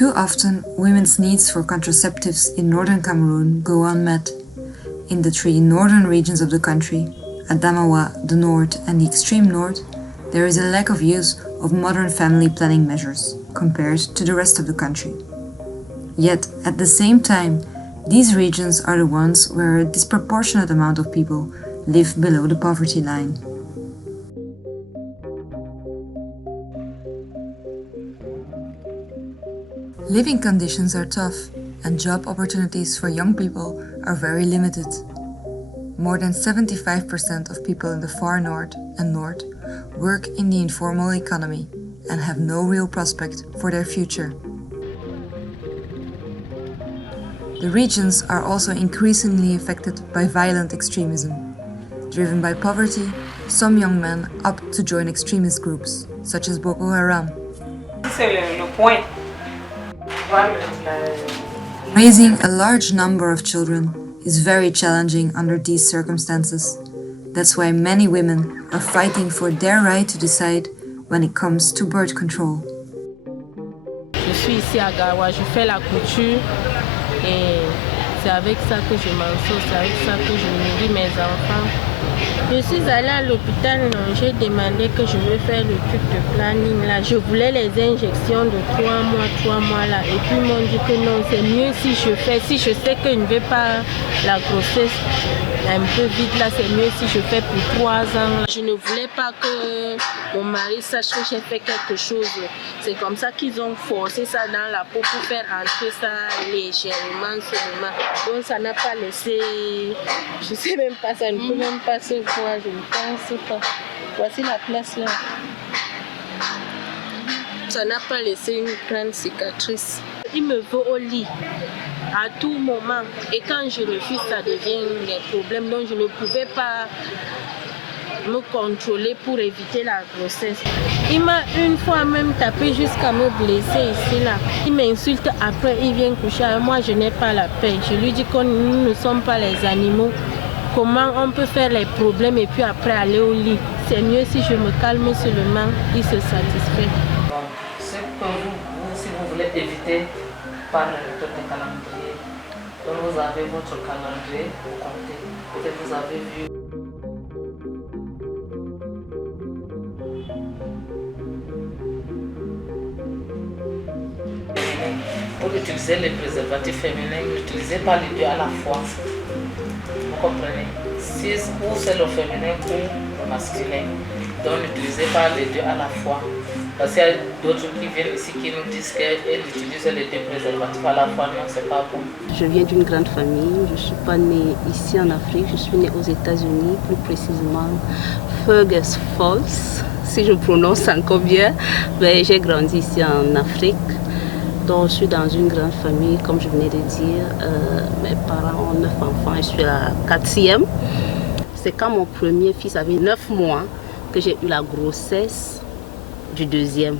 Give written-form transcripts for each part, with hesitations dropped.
Too often, women's needs for contraceptives in northern Cameroon go unmet. In the three northern regions of the country, Adamawa, the north and the extreme north, there is a lack of use of modern family planning measures compared to the rest of the country. Yet, at the same time, these regions are the ones where a disproportionate amount of people live below the poverty line. Living conditions are tough, and job opportunities for young people are very limited. More than 75% of people in the far north and north work in the informal economy and have no real prospect for their future. The regions are also increasingly affected by violent extremism. Driven by poverty, some young men opt to join extremist groups, such as Boko Haram. Raising a large number of children is very challenging under these circumstances. That's why many women are fighting for their right to decide when it comes to birth control. Je suis ici à Gawa, je fais la couture et c'est avec ça que je m'en sors, c'est avec ça que je nourris mes enfants. Je suis allée à l'hôpital, j'ai demandé que je veux faire le truc de planning là. Je voulais les injections de 3 mois là. Et puis ils m'ont dit que non, c'est mieux si je fais, si je sais que je ne veux pas la grossesse un peu vite là, c'est mieux si je fais pour 3 ans. Là. Je ne voulais pas que mon mari sache que j'ai fait quelque chose. C'est comme ça qu'ils ont forcé ça dans la peau pour faire entrer ça légèrement seulement. Donc ça n'a pas laissé, je sais même pas, ça ne peut même pas se voir, je ne pense pas. Voici la place là. Ça n'a pas laissé une grande cicatrice. Il me veut au lit à tout moment. Et quand je refuse, ça devient des problèmes. Donc je ne pouvais pas me contrôler pour éviter la grossesse. Il m'a une fois même tapé jusqu'à me blesser ici là. Il m'insulte après, il vient coucher avec moi, je n'ai pas la paix. Je lui dis que nous ne sommes pas les animaux. Comment on peut faire les problèmes et puis après aller au lit? C'est mieux si je me calme seulement, il se satisfait. Bon, ce que vous, si vous voulez éviter par la méthode de calendrier, donc vous avez votre calendrier, vous comptez. Peut-être vous avez vu. Pour utiliser les préservatifs féminins, n'utilisez pas les deux à la fois. Vous comprenez? Si ou c'est le féminin ou le masculin, donc n'utilisez pas les deux à la fois. Parce qu'il y a d'autres qui viennent ici qui nous disent qu'elles utilisent les deux préservatifs à la fois. Non, c'est pas bon. Je viens d'une grande famille. Je ne suis pas née ici en Afrique. Je suis née aux États-Unis, plus précisément Fergus Falls, si je prononce encore bien. Mais j'ai grandi ici en Afrique. Donc, je suis dans une grande famille, comme je venais de dire. Mes parents ont 9 enfants, je suis la 4e. C'est quand mon premier fils avait 9 mois que j'ai eu la grossesse du 2e.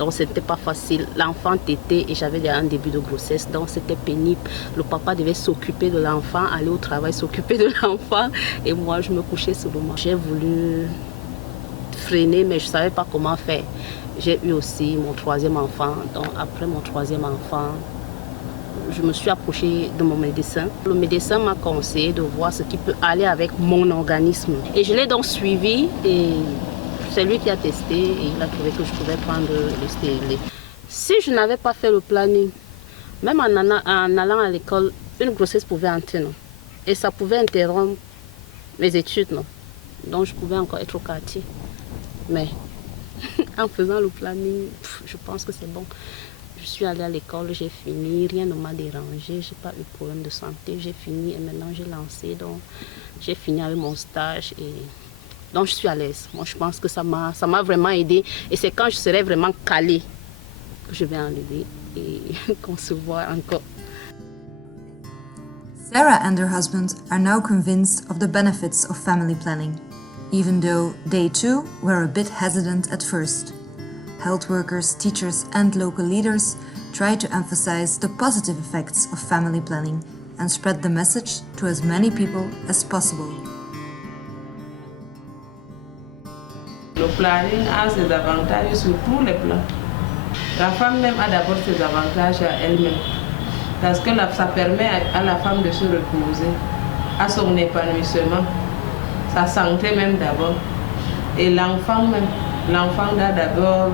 Donc, c'était pas facile. L'enfant était et j'avais déjà un début de grossesse, donc c'était pénible. Le papa devait s'occuper de l'enfant, aller au travail, s'occuper de l'enfant. Et moi, je me couchais seulement. J'ai voulu freiner, mais je ne savais pas comment faire. J'ai eu aussi mon 3e enfant. Donc après mon 3e enfant, je me suis approchée de mon médecin. Le médecin m'a conseillé de voir ce qui peut aller avec mon organisme. Et je l'ai donc suivi et c'est lui qui a testé et il a trouvé que je pouvais prendre le stérilet. Si je n'avais pas fait le planning, même en allant à l'école, une grossesse pouvait entrer. Non? Et ça pouvait interrompre mes études. Non? Donc je pouvais encore être au quartier. Mais en faisant le planning, je pense que c'est bon. Je suis allée à l'école, j'ai fini, rien ne m'a dérangé, je n'ai pas eu de problème de santé, j'ai fini et maintenant j'ai lancé, donc j'ai fini avec mon stage et donc je suis à l'aise. Moi je pense que ça m'a vraiment aidé et c'est quand je serai vraiment calée que je vais enlever et concevoir encore. Sarah and her husband are now convinced of the benefits of family planning, even though they too were a bit hesitant at first. Health workers, teachers and local leaders try to emphasize the positive effects of family planning and spread the message to as many people as possible. Le planning a ses avantages sur tous les plans. La femme même a d'abord ses avantages à elle-même. Parce que ça permet à la femme de se reposer, à son épanouissement, sa santé même d'abord. Et l'enfant même, l'enfant là d'abord,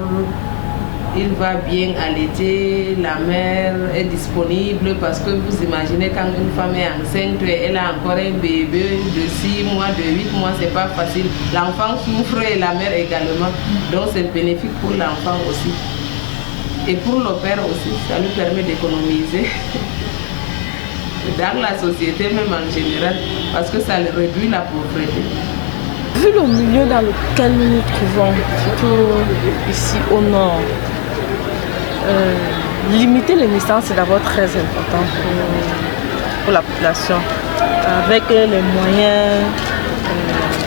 il va bien allaiter, la mère est disponible parce que vous imaginez quand une femme est enceinte, elle a encore un bébé de 6 mois, de 8 mois, c'est pas facile. L'enfant souffre et la mère également, donc c'est bénéfique pour l'enfant aussi. Et pour le père aussi, ça lui permet d'économiser dans la société même en général, parce que ça réduit la pauvreté. Vu le milieu dans lequel nous nous trouvons, surtout ici au nord, limiter les naissances est d'abord très important pour la population. Avec les moyens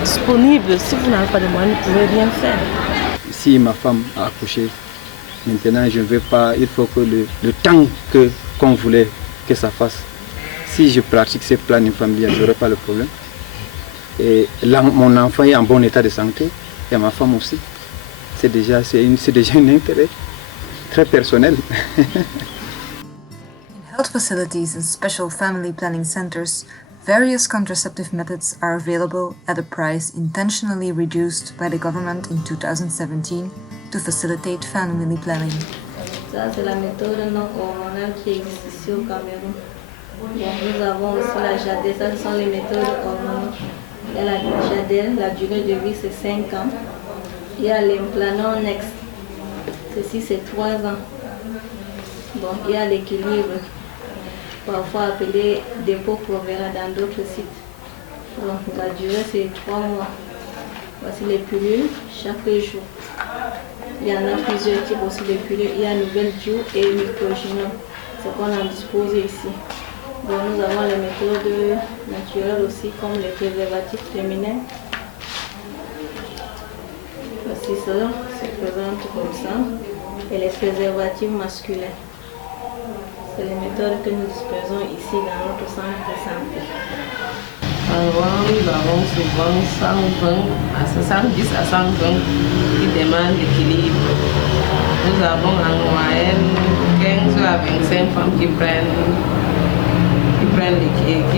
disponibles, si vous n'avez pas de moyens, vous ne pouvez rien faire. Si ma femme a accouché, maintenant je ne veux pas, il faut que le temps qu'on voulait que ça fasse, si je pratique ces plannings familiales, je n'aurai pas le problème. Et là, mon enfant est en bon état de santé, et ma femme aussi. C'est déjà un intérêt très personnel. In health facilities and special family planning centers, various contraceptive methods are available at a price intentionally reduced by the government in 2017 to facilitate family planning. Ça, c'est la méthode non hormonale qui existe ici au Cameroun. Bon, nous avons aussi la JADEL, ça ce sont les méthodes hormonales. Il y a la JADEL, la durée de vie c'est 5 ans. Il y a l'implanton Next, ceci c'est 3 ans. Bon, il y a l'équilibre, parfois appelé dépôt provera dans d'autres sites. Donc la durée c'est 3 mois. Voici les pilules chaque jour. Il y en a plusieurs types aussi de pilules. Il y a Nouvelle Dieu et Microgino. C'est qu'on en dispose ici. Bon, nous avons les méthodes naturelles aussi, comme les préservatifs féminins. Voici ça, se présente comme ça. Et les préservatifs masculins. C'est les méthodes que nous disposons ici dans notre centre de santé. Avant, nous avons souvent 120 à 110 à 120 qui demandent l'équilibre. Nous avons en moyenne 15 à 25 femmes qui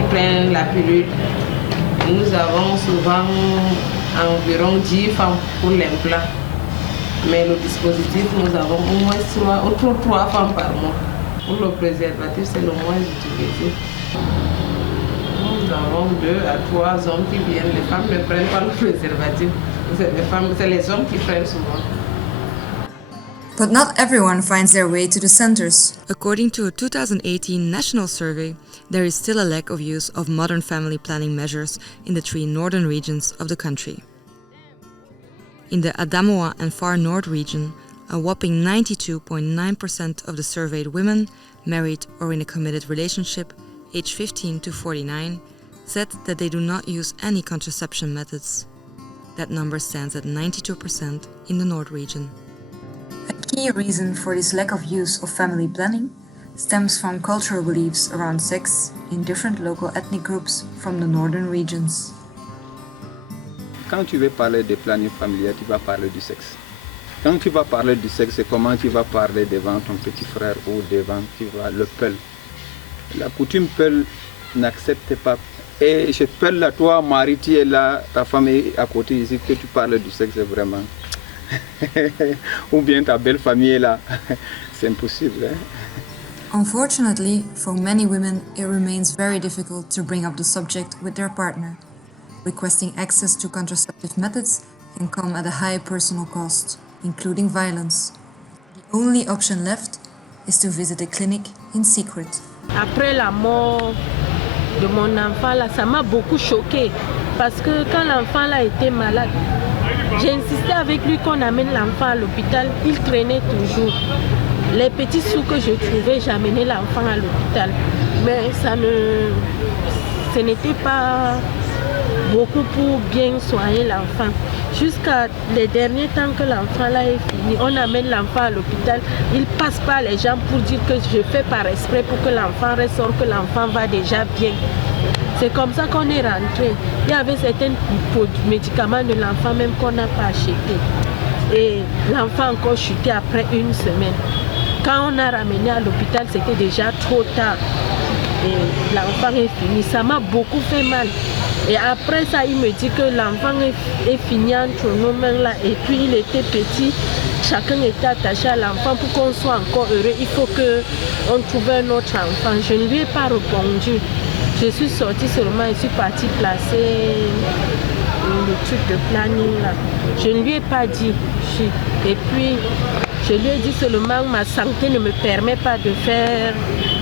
prennent la pilule. Nous avons souvent environ 10 femmes pour l'implant. Mais le dispositif, nous avons au moins 3 femmes par mois. Pour le préservatif, c'est le moins utilisé. Nous avons 2 à 3 hommes qui viennent. Les femmes ne prennent pas le préservatif. C'est les hommes qui prennent souvent. But not everyone finds their way to the centers. According to a 2018 national survey, there is still a lack of use of modern family planning measures in the 3 northern regions of the country. In the Adamawa and Far North region, a whopping 92.9% of the surveyed women, married or in a committed relationship, aged 15 to 49, said that they do not use any contraception methods. That number stands at 92% in the North region. A key reason for this lack of use of family planning stems from cultural beliefs around sex in different local ethnic groups from the northern regions. Quand tu veux parler de planning familial, tu vas parler du sexe. Quand tu vas parler du sexe, c'est comment tu vas parler devant ton petit frère ou devant le peul. La coutume peul n'accepte pas. Et je peul là, toi, Marie, tu es là, ta femme est à côté ici, que tu parles du sexe vraiment. Ou bien ta belle famille est là. C'est impossible. Hein? Unfortunately, for many women, it remains very difficult to bring up the subject with their partner. Requesting access to contraceptive methods can come at a high personal cost, including violence. The only option left is to visit a clinic in secret. Après la mort de mon enfant, là, ça m'a beaucoup choquée. Parce que quand l'enfant là était malade, j'ai insisté avec lui qu'on amène l'enfant à l'hôpital. Il traînait toujours. Les petits sous que je trouvais, j'amenais l'enfant à l'hôpital. Mais ce n'était pas beaucoup pour bien soigner l'enfant. Jusqu'à les derniers temps que l'enfant là est fini, on amène l'enfant à l'hôpital. Il passe par les gens pour dire que je fais par exprès pour que l'enfant ressort, que l'enfant va déjà bien. C'est comme ça qu'on est rentré. Il y avait certains médicaments de l'enfant même qu'on n'a pas acheté. et l'enfant encore chuté après une semaine. Quand on a ramené à l'hôpital, c'était déjà trop tard. Et l'enfant est fini. Ça m'a beaucoup fait mal. Et après ça, il me dit que l'enfant est fini entre nos mains là. Et puis il était petit. Chacun était attaché à l'enfant. Pour qu'on soit encore heureux, il faut qu'on trouve un autre enfant. Je ne lui ai pas répondu. Je suis sortie seulement et suis partie placer le truc de planning là. Je ne lui ai pas dit. Et puis, je lui ai dit seulement ma santé ne me permet pas de faire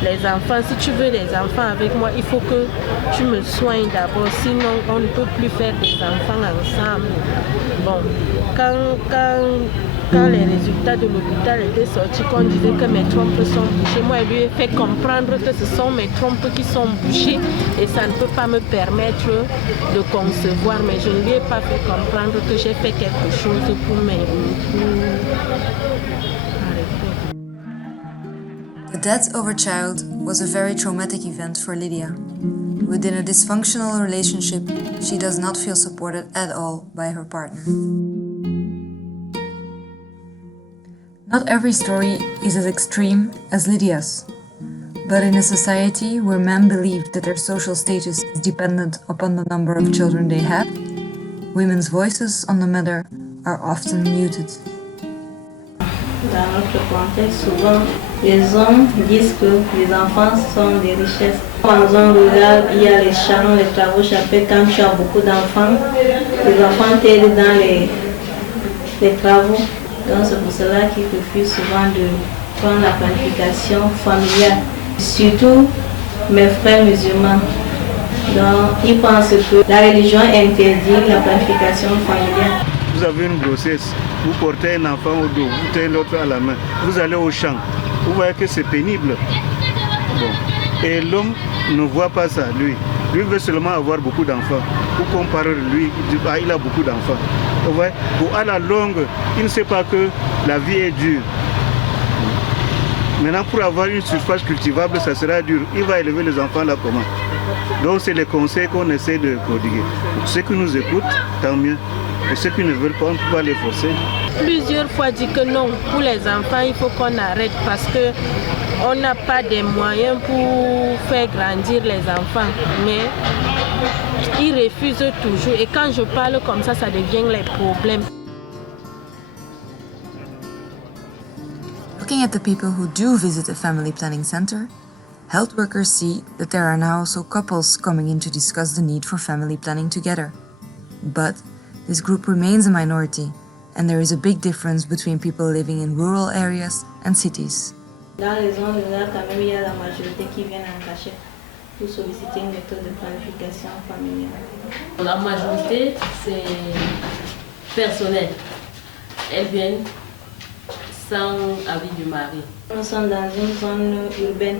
les enfants. Si tu veux les enfants avec moi, il faut que tu me soignes d'abord. Sinon, on ne peut plus faire des enfants ensemble. Bon, quand les résultats de l'hôpital étaient sortis, qu'on disait que mes trompes sont bouchées, moi, je lui ai fait comprendre que ce sont mes trompes qui sont bouchées et ça ne peut pas me permettre de concevoir. Mais je ne lui ai pas fait comprendre que j'ai fait quelque chose pour The death of her child was a very traumatic event for Lydia. Within a dysfunctional relationship, she does not feel supported at all by her partner. Not every story is as extreme as Lydia's, but in a society where men believe that their social status is dependent upon the number of children they have, women's voices on the matter are often muted. Dans notre contexte, souvent, les hommes disent que les enfants sont des richesses. Dans un rural, il y a les champs, les travaux chapeaux. Quand tu as beaucoup d'enfants, les enfants t'aident dans les travaux. Donc c'est pour cela qu'ils refusent souvent de prendre la planification familiale. Surtout mes frères musulmans. Donc ils pensent que la religion interdit la planification familiale. Vous avez une grossesse, vous portez un enfant au dos, vous tenez l'autre à la main, vous allez au champ, vous voyez que c'est pénible. Bon. Et l'homme ne voit pas ça, lui. Lui veut seulement avoir beaucoup d'enfants. Pour comparer lui, il dit il a beaucoup d'enfants. Vous voyez, pour à la longue, il ne sait pas que la vie est dure. Maintenant, pour avoir une surface cultivable, ça sera dur. Il va élever les enfants là comment? Donc, c'est les conseils qu'on essaie de prodiguer. Ceux qui nous écoutent, tant mieux. Et ceux qui ne veulent pas, on ne peut pas les forcer. Plusieurs fois dit que non, pour les enfants, il faut qu'on arrête parce qu'on n'a pas des moyens pour faire grandir les enfants. Mais ils refusent toujours. Et quand je parle comme ça devient les problèmes. Looking at the people who do visit a family planning center, health workers see that there are now also couples coming in to discuss the need for family planning together. But this group remains a minority, and there is a big difference between people living in rural areas and cities. Dans les zones rurales, quand même, il y a la majorité qui viennent en cachette pour solliciter une méthode de planification familiale. La majorité, c'est personnel. Elles viennent sans avis du mari. Nous sommes dans une zone urbaine.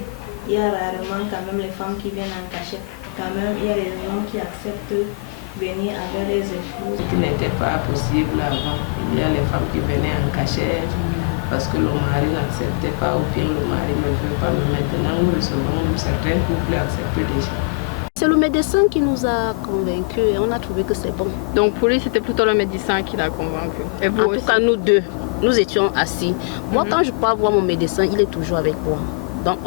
Il y a rarement quand même les femmes qui viennent en cachette. Quand même, il y a les hommes qui acceptent venir avec les épouses. Ce qui n'était pas possible avant. Il y a les femmes qui venaient en cachette parce que le mari n'acceptait pas, ou bien le mari ne veut pas. Mais maintenant, nous recevons certains couples acceptent déjà. C'est le médecin qui nous a convaincus et on a trouvé que c'est bon. Donc pour lui, c'était plutôt le médecin qui l'a convaincu. Et vous en aussi? tout cas, nous deux, nous étions assis. Moi, quand je pars voir mon médecin, il est toujours avec moi. Donc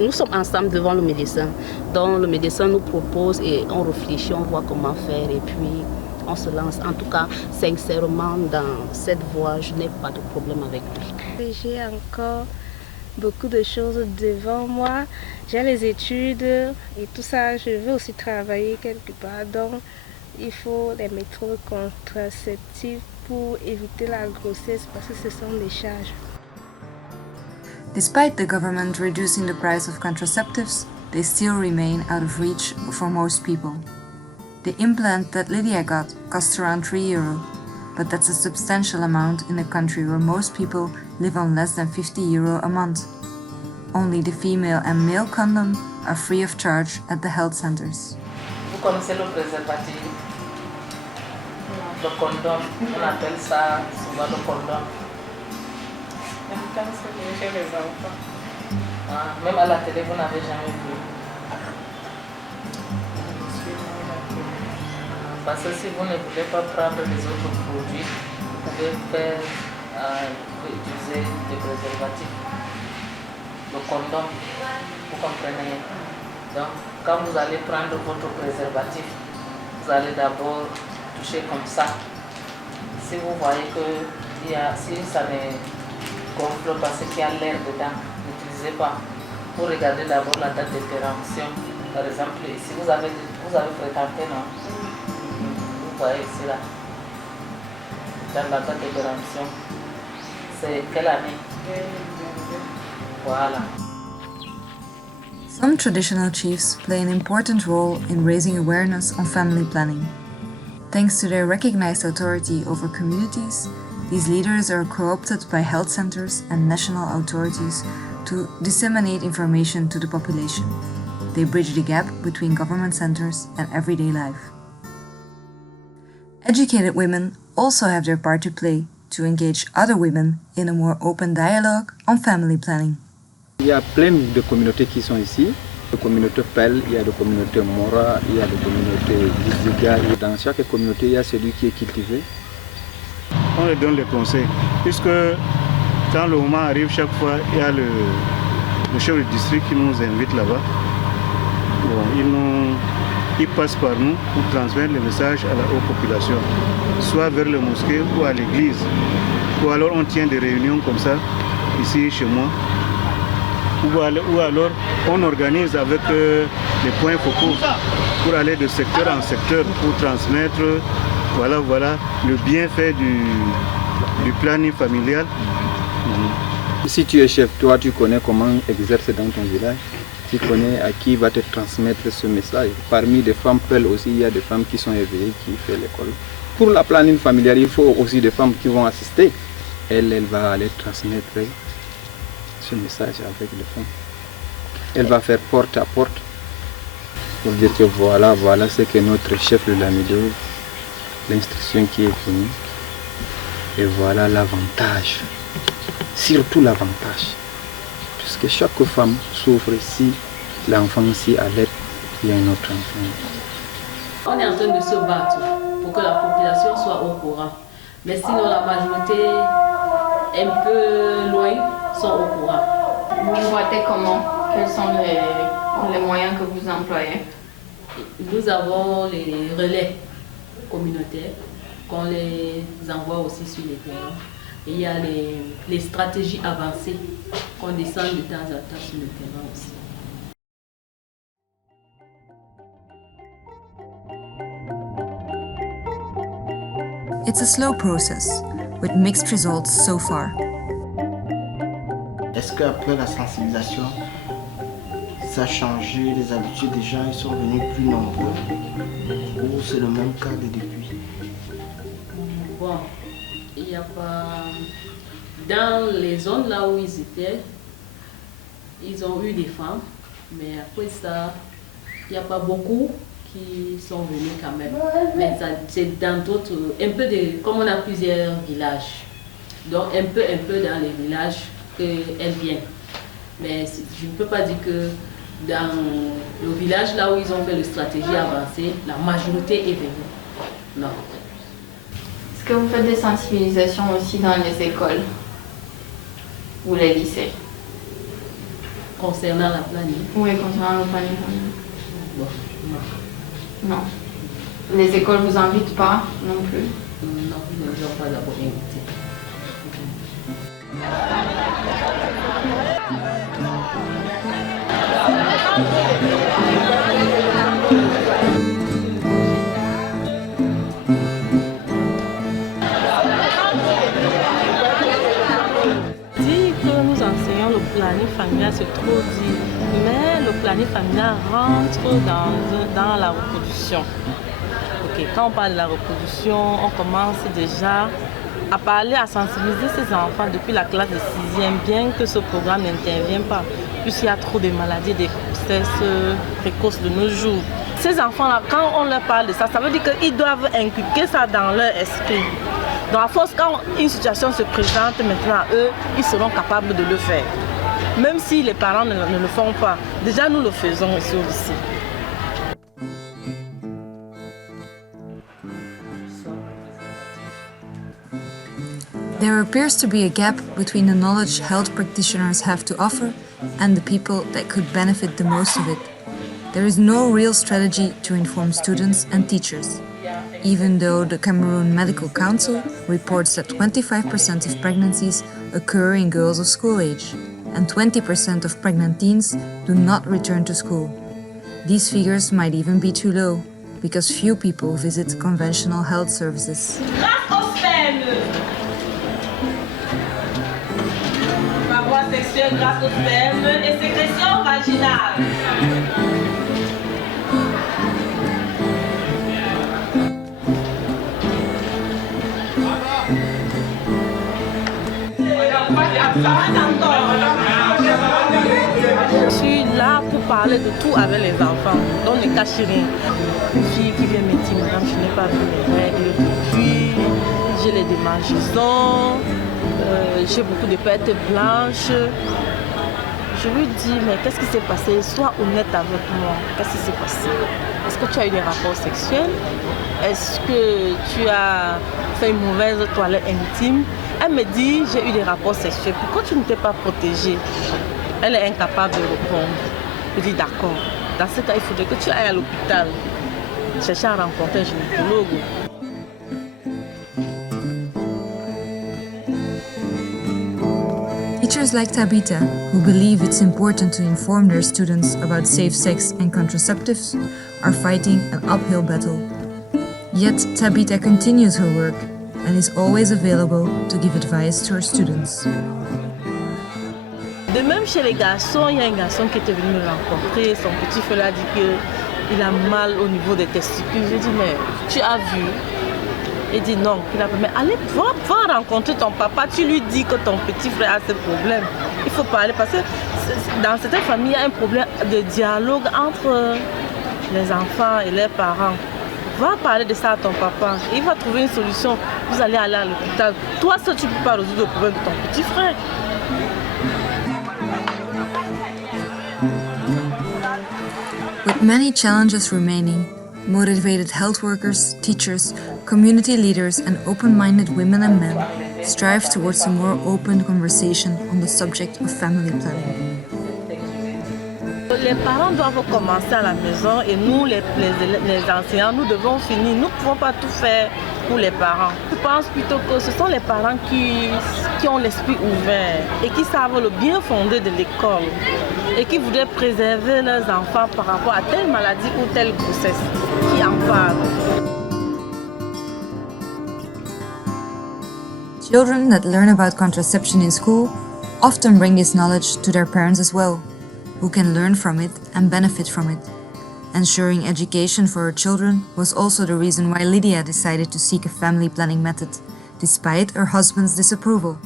nous sommes ensemble devant le médecin. Donc le médecin nous propose et on réfléchit, on voit comment faire et puis on se lance. En tout cas, sincèrement, dans cette voie, je n'ai pas de problème avec lui. J'ai encore beaucoup de choses devant moi. J'ai les études et tout ça. Je veux aussi travailler quelque part. Donc, il faut des méthodes contraceptives pour éviter la grossesse parce que ce sont des charges. Despite the government reducing the price of contraceptives, they still remain out of reach for most people. The implant that Lydia got cost around €3, but that's a substantial amount in a country where most people live on less than €50 a month. Only the female and male condom are free of charge at the health centers. Vous connaissez le préservatif? Le condom, on appelle ça souvent le condom. Chez les enfants. Ah, même à la télé, vous n'avez jamais vu. Parce que si vous ne voulez pas prendre les autres produits, vous pouvez faire utiliser des préservatifs, le condom, vous comprenez. Donc, quand vous allez prendre votre préservatif, vous allez d'abord toucher comme ça. Si vous voyez que si ça ne gonfle pas, c'est qu'il y a l'air dedans, n'utilisez pas. Vous regardez d'abord la date de péremption. Par exemple, ici vous avez fréquenté, non? Vous voyez ici là, dans la date de péremption, c'est quelle année? Voilà. Some traditional chiefs play an important role in raising awareness on family planning. Thanks to their recognized authority over communities, these leaders are co-opted by health centers and national authorities to disseminate information to the population. They bridge the gap between government centers and everyday life. Educated women also have their part to play to engage other women in a more open dialogue on family planning. Il y a plein de communautés qui sont ici. Il y a des communautés Pell, il y a des communautés Mora, il y a des communautés Liziga. Dans chaque communauté, il y a celui qui est cultivé. On leur donne les conseils, puisque quand le moment arrive, chaque fois, il y a le chef de district qui nous invite là-bas. Bon, il passe par nous pour transmettre le message aux populations, soit vers le mosquée ou à l'église. Ou alors on tient des réunions comme ça, ici chez moi. Ou alors on organise avec les points focaux pour aller de secteur en secteur pour transmettre voilà, le bienfait du planning familial. Si tu es chef, toi tu connais comment exercer dans ton village, tu connais à qui va te transmettre ce message. Parmi les femmes Pell aussi, il y a des femmes qui sont éveillées, qui font l'école. Pour la planning familiale, il faut aussi des femmes qui vont assister. Elle va aller transmettre ce message avec les femmes. Elle va faire porte à porte pour dire que voilà ce que notre chef de la Médou, l'instruction qui est venue, et voilà l'avantage, surtout l'avantage, puisque chaque femme souffre si l'enfant si allait, il y a un autre enfant. On est en train de se battre pour que la population soit au courant, mais sinon la majorité un peu loin sont au courant. Vous votez comment? Quels sont les moyens que vous employez? Nous avons les relais communautaires qu'on les envoie aussi sur les terrains. Et il y a les stratégies avancées qu'on descend de temps en temps sur le terrain aussi. It's a slow process, with mixed results so far. Est-ce qu'après la sensibilisation, ça a changé les habitudes des gens, ils sont venus plus nombreux? Ou c'est le même cas de depuis? Bon, il n'y a pas... Dans les zones là où ils étaient, ils ont eu des femmes, mais après ça, il n'y a pas beaucoup qui sont venus quand même. Mais c'est dans d'autres... Comme on a plusieurs villages, donc un peu dans les villages qu'elles viennent. Mais je ne peux pas dire que dans le village là où ils ont fait la stratégie avancée, la majorité est venue. Non. Est-ce que vous faites des sensibilisations aussi dans les écoles ou les lycées? Concernant la planning? Oui, concernant le planning. Bon, non. Non. Les écoles ne vous invitent pas non plus? Non, ils ne nous ont pas d'abord invités. Dire que nous enseignons le planning familial, c'est trop dit, mais le planning familial rentre dans la reproduction. Ok, quand on parle de la reproduction, on commence déjà à parler, à sensibiliser ces enfants depuis la classe de 6e, bien que ce programme n'intervienne pas, puisqu'il y a trop de maladies, des grossesses précoces de nos jours. Ces enfants-là, quand on leur parle de ça, ça veut dire qu'ils doivent inculquer ça dans leur esprit. Donc à force, quand une situation se présente maintenant à eux, ils seront capables de le faire. Même si les parents ne le font pas. Déjà, nous le faisons ici au lycée. There There appears to be a gap between the knowledge health practitioners have to offer and the people that could benefit the most of it. There is no real strategy to inform students and teachers, even though the Cameroon Medical Council reports that 25% of pregnancies occur in girls of school age, and 20% of pregnant teens do not return to school. These figures might even be too low, because few people visit conventional health services. Parois sexuelle grâce au sperme et sécrétion vaginale. Je suis là pour parler de tout avec les enfants, donc ne cache rien. Une fille qui vient me dire, madame, je n'ai pas vu mes règles depuis, j'ai les démangeaisons, j'ai beaucoup de pertes blanches. Je lui dis, mais qu'est-ce qui s'est passé? Sois honnête avec moi. Qu'est-ce qui s'est passé? Est-ce que tu as eu des rapports sexuels? Est-ce que tu as fait une mauvaise toilette intime? Elle me dit, j'ai eu des rapports sexuels. Pourquoi tu ne t'es pas protégée? Elle est incapable de répondre. Je dis, d'accord. Dans ce cas, il faudrait que tu ailles à l'hôpital chercher à rencontrer un gynécologue. Teachers like Tabitha, who believe it's important to inform their students about safe sex and contraceptives, are fighting an uphill battle. Yet Tabitha continues her work and is always available to give advice to her students. De même chez les garçons, il y a un garçon qui était venu me rencontrer, son petit frère a dit qu'il a mal au niveau des testicules. Je dis, mais tu as vu? Il dit non, mais allez, va rencontrer ton papa, tu lui dis que ton petit frère a ce problème. Il faut parler parce que dans certaines familles, il y a un problème de dialogue entre les enfants et leurs parents. Va parler de ça à ton papa, il va trouver une solution. Vous allez aller à l'hôpital. Toi seul, tu ne peux pas résoudre le problème de ton petit frère. With many challenges remaining, motivated health workers, teachers, community leaders and open-minded women and men strive towards a more open conversation on the subject of family planning. Les parents doivent commencer à la maison et nous, les enseignants, nous devons finir. Nous ne pouvons pas tout faire pour les parents. Je pense plutôt que ce sont les parents qui ont l'esprit ouvert et qui savent le bien fondé de l'école et qui voudraient préserver leurs enfants par rapport à telle maladie ou telle grossesse, qui en parlent. Children that learn about contraception in school often bring this knowledge to their parents as well, who can learn from it and benefit from it. Ensuring education for her children was also the reason why Lydia decided to seek a family planning method, despite her husband's disapproval.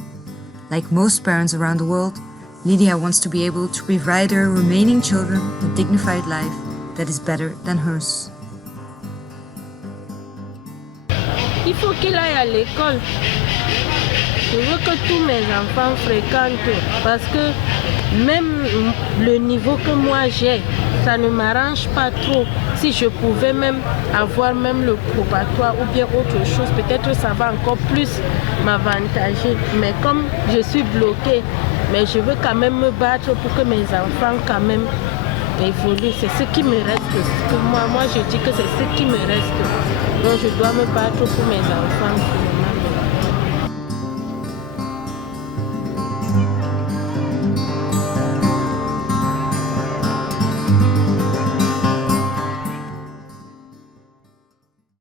Like most parents around the world, Lydia wants to be able to provide her remaining children a dignified life that is better than hers. Il faut qu'il aille à l'école. Je veux que tous mes enfants fréquentent parce que même le niveau que moi j'ai, ça ne m'arrange pas trop. Si je pouvais même avoir même le probatoire ou bien autre chose, peut-être ça va encore plus m'avantager. Mais comme je suis bloquée, mais je veux quand même me battre pour que mes enfants quand même évoluent. C'est ce qui me reste. Pour moi je dis que c'est ce qui me reste. Donc je dois me battre pour mes enfants.